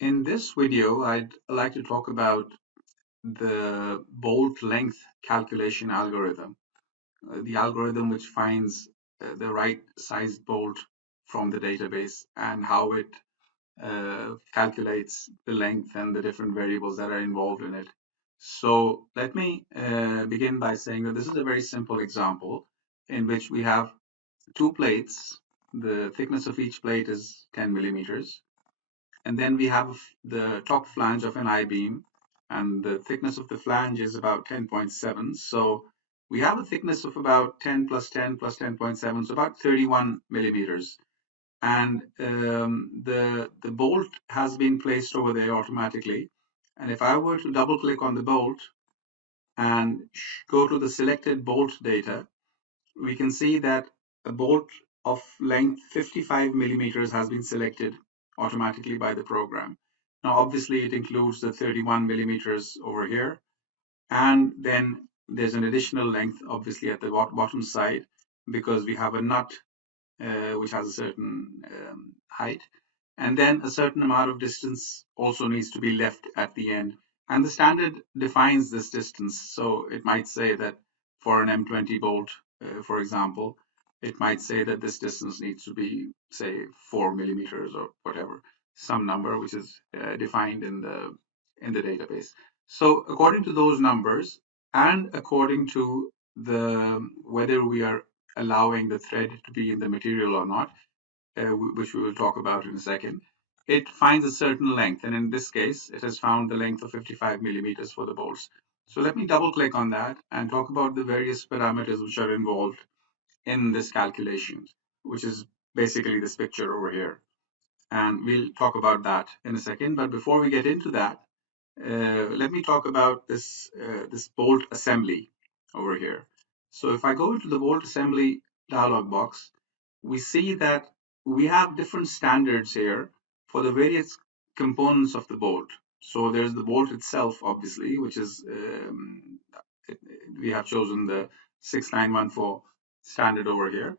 In this video, I'd like to talk about the bolt length calculation algorithm, the algorithm which finds the right sized bolt from the database and how it calculates the length and the different variables that are involved in it. So let me begin by saying that this is a very simple example in which we have two plates. The thickness of each plate is 10 millimeters. And then we have the top flange of an I-beam, and the thickness of the flange is about 10.7. So we have a thickness of about 10 plus 10 plus 10.7, so about 31 millimeters. And the bolt has been placed over there automatically. And if I were to double click on the bolt and go to the selected bolt data, we can see that a bolt of length 55 millimeters has been selected automatically by the program. Now, obviously, it includes the 31 millimeters over here, and then there's an additional length, obviously, at the bottom side, because we have a nut which has a certain height, and then a certain amount of distance also needs to be left at the end. And the standard defines this distance. So it might say that for an M20 bolt, for example, it might say that this distance needs to be, say, 4 millimeters or whatever, some number which is defined in the database. So according to those numbers, and according to the whether we are allowing the thread to be in the material or not, which we will talk about in a second, it finds a certain length. And in this case, it has found the length of 55 millimeters for the bolts. So let me double click on that and talk about the various parameters which are involved in this calculation, which is basically this picture over here. And we'll talk about that in a second. But before we get into that, let me talk about this bolt assembly over here. So if I go into the bolt assembly dialog box, we see that we have different standards here for the various components of the bolt. So there's the bolt itself, obviously, which is we have chosen the 6914 standard over here.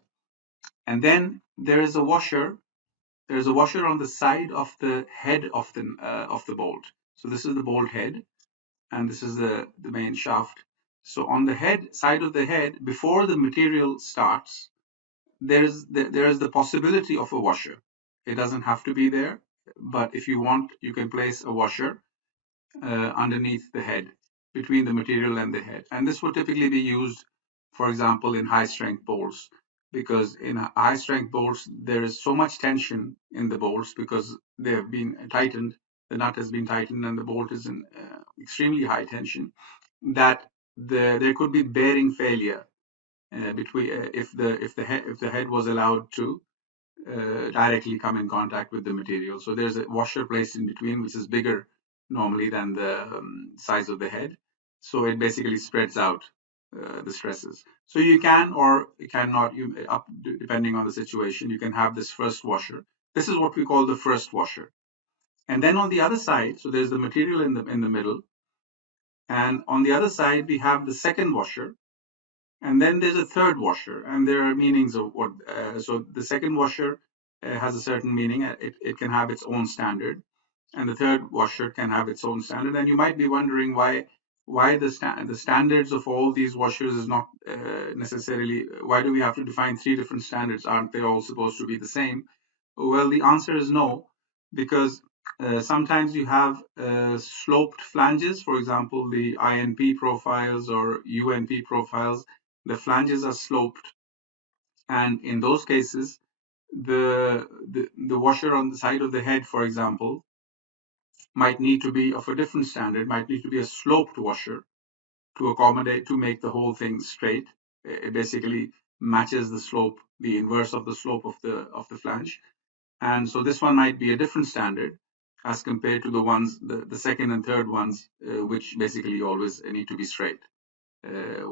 And then there is a washer. There's a washer on the side of the head of the bolt. So this is the bolt head, and this is the main shaft. So on the head side of the head, before the material starts, there is the possibility of a washer. It doesn't have to be there, but if you want, you can place a washer underneath the head, between the material and the head. And this would typically be used, for example, in high strength bolts, because in high strength bolts, there is so much tension in the bolts because they have been tightened, the nut has been tightened, and the bolt is in extremely high tension, that there could be bearing failure between if the head was allowed to directly come in contact with the material. So there's a washer placed in between, which is bigger normally than the size of the head. So it basically spreads out the stresses. So you can or cannot, depending on the situation, you can have this first washer. This is what we call the first washer. And then on the other side, so there's the material in the middle, and on the other side we have the second washer, and then there's a third washer, and there are meanings of what. So the second washer has a certain meaning. It can have its own standard, and the third washer can have its own standard. And you might be wondering why the standards of all these washers is not necessarily. Why do we have to define three different standards? Aren't they all supposed to be the same? Well, the answer is no, because sometimes you have sloped flanges. For example, the INP profiles or UNP profiles, the flanges are sloped, and in those cases, the washer on the side of the head, for example, might need to be of a different standard, might need to be a sloped washer to accommodate, to make the whole thing straight. It basically matches the slope, the inverse of the slope of the flange. And so this one might be a different standard as compared to the ones, the second and third ones, which basically always need to be straight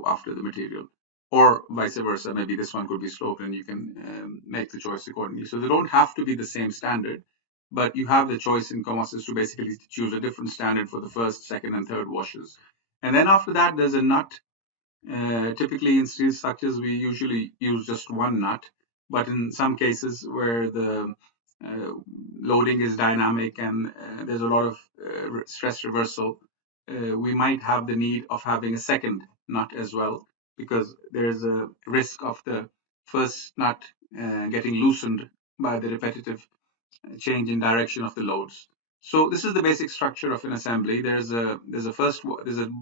after the material, or vice versa. Maybe this one could be sloped, and you can make the choice accordingly. So they don't have to be the same standard, but you have the choice in COMOSYS to basically choose a different standard for the first, second, and third washes. And then after that, there's a nut. Typically in steel structures, we usually use just one nut, but in some cases where uh, loading is dynamic and there's a lot of stress reversal, we might have the need of having a second nut as well, because there's a risk of the first nut getting loosened by the repetitive change in direction of the loads. So this is the basic structure of an assembly. There's a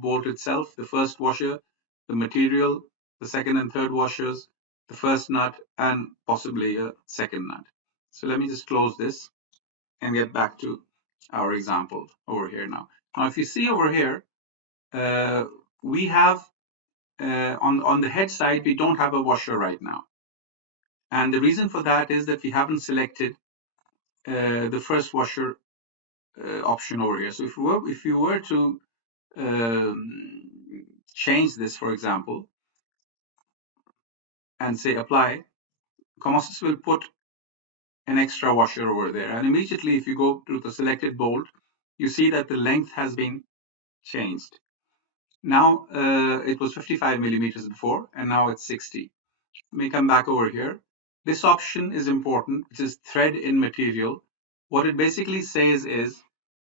bolt itself, the first washer, the material, the second and third washers, the first nut, and possibly a second nut. So let me just close this and get back to our example over here now. Now, if you see over here, uh, we have on the head side, we don't have a washer right now. And the reason for that is that we haven't selected the first washer option over here. So if you were to change this, for example, and say apply, COMOSYS will put an extra washer over there. And immediately, if you go to the selected bolt, you see that the length has been changed. Now it was 55 millimeters before, and now it's 60. Let me come back over here. This option is important, which is thread in material. What it basically says is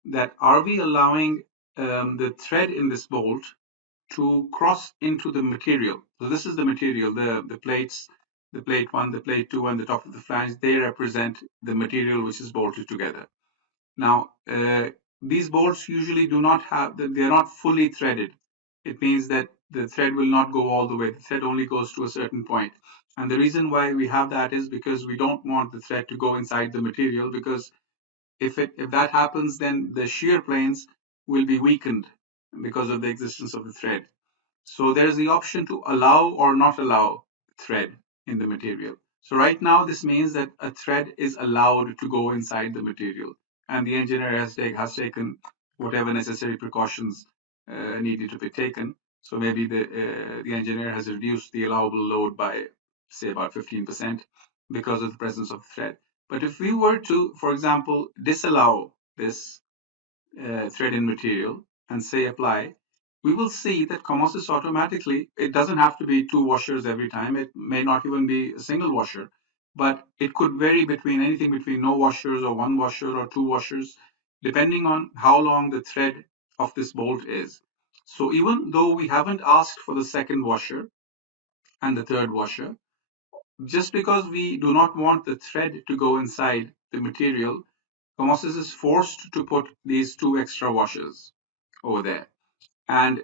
that are we allowing the thread in this bolt to cross into the material? So this is the material, the plates, the plate 1, the plate 2, and the top of the flange, they represent the material which is bolted together. Now, these bolts usually do not have, they're not fully threaded. It means that the thread will not go all the way. The thread only goes to a certain point. And the reason why we have that is because we don't want the thread to go inside the material, because if that happens, then the shear planes will be weakened because of the existence of the thread. So there's the option to allow or not allow thread in the material. So right now, this means that a thread is allowed to go inside the material, and the engineer has taken whatever necessary precautions needed to be taken. So maybe the engineer has reduced the allowable load by, say, about 15% because of the presence of thread. But if we were to, for example, disallow this thread in material and say apply, we will see that COMOSYS automatically, it doesn't have to be two washers every time. It may not even be a single washer, but it could vary between anything between no washers or one washer or two washers, depending on how long the thread of this bolt is. So even though we haven't asked for the second washer and the third washer, just because we do not want the thread to go inside the material, COMOSYS is forced to put these two extra washers over there. And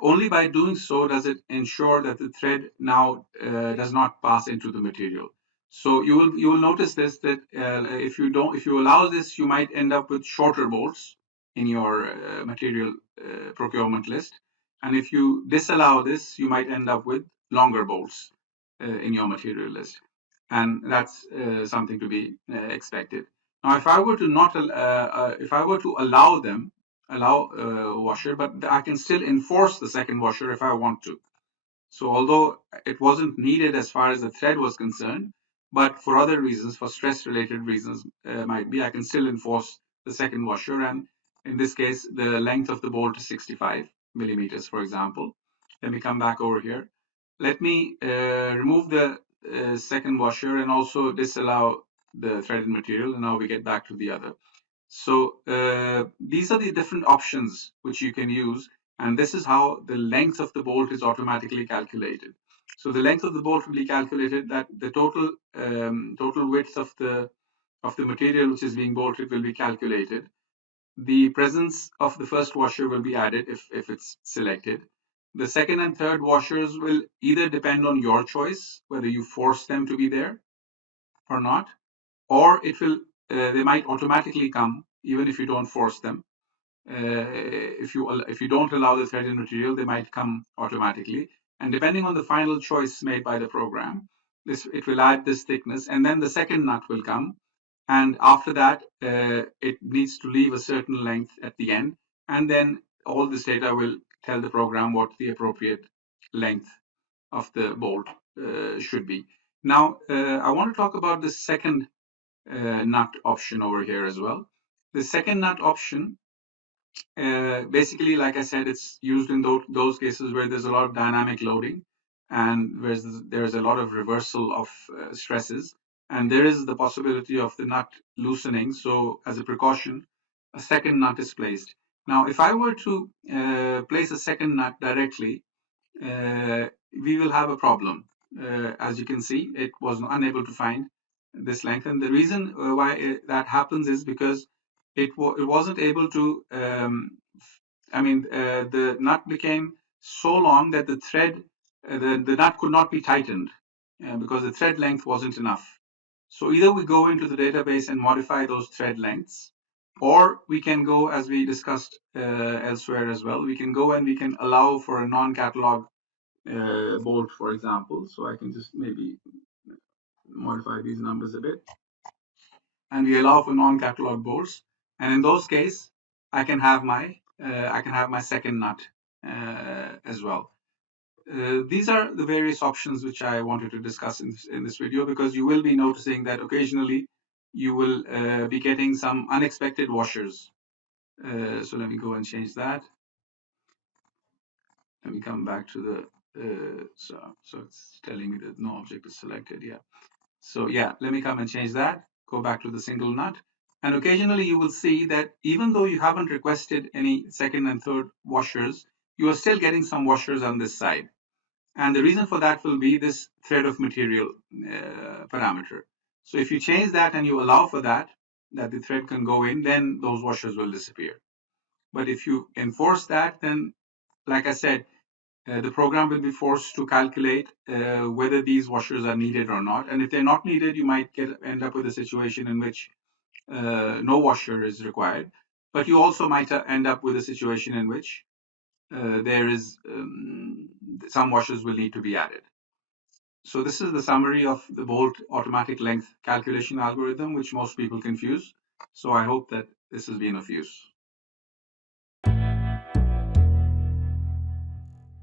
only by doing so does it ensure that the thread now does not pass into the material. So you will notice this, that if you allow this, you might end up with shorter bolts in your material procurement list. And if you disallow this, you might end up with longer bolts in your material list. And that's something to be expected. Now, if I were to not, if I were to allow washer, but I can still enforce the second washer if I want to. So although it wasn't needed as far as the thread was concerned, but for other reasons, for stress related reasons, might be, I can still enforce the second washer. And in this case, the length of the bolt is 65 millimeters, for example. Let me come back over here. Let me remove the second washer and also disallow the threaded material. And now we get back to the other. So these are the different options which you can use, and this is how the length of the bolt is automatically calculated. So the length of the bolt will be calculated, that the total width of the material which is being bolted will be calculated. The presence of the first washer will be added if it's selected. The second and third washers will either depend on your choice, whether you force them to be there or not, or they might automatically come even if you don't force them. If you don't allow the threaded material, they might come automatically. And depending on the final choice made by the program, it will add this thickness, and then the second nut will come. And after that, it needs to leave a certain length at the end, and then all this data will tell the program what the appropriate length of the bolt should be. Now, I want to talk about the second nut option over here as well. The second nut option, basically, like I said, it's used in those cases where there's a lot of dynamic loading and where there's a lot of reversal of stresses. and there is the possibility of the nut loosening. So as a precaution, a second nut is placed. Now, if I were to place a second nut directly, we will have a problem. As you can see, it was unable to find this length, and the reason why that happens is because it wasn't able to. The nut became so long that the thread, the nut could not be tightened because the thread length wasn't enough. So either we go into the database and modify those thread lengths, or we can go, as we discussed elsewhere as well, we can go and we can allow for a non-catalog bolt, for example. So I can just maybe modify these numbers a bit, and we allow for non-catalog bolts. And in those cases, I can have my second nut as well. These are the various options which I wanted to discuss in this video, because you will be noticing that occasionally you will be getting some unexpected washers. So let me go and change that. Let me come back to the, so it's telling me that no object is selected. Yeah. So yeah, let me come and change that. Go back to the single nut. And occasionally you will see that even though you haven't requested any second and third washers, you are still getting some washers on this side. And the reason for that will be this thread of material parameter. So if you change that and you allow for that the thread can go in, then those washers will disappear. But if you enforce that, then, like I said, the program will be forced to calculate whether these washers are needed or not. And if they're not needed, you might end up with a situation in which no washer is required. But you also might end up with a situation in which there is some washers will need to be added. So this is the summary of the bolt automatic length calculation algorithm, which most people confuse. So I hope that this has been of use.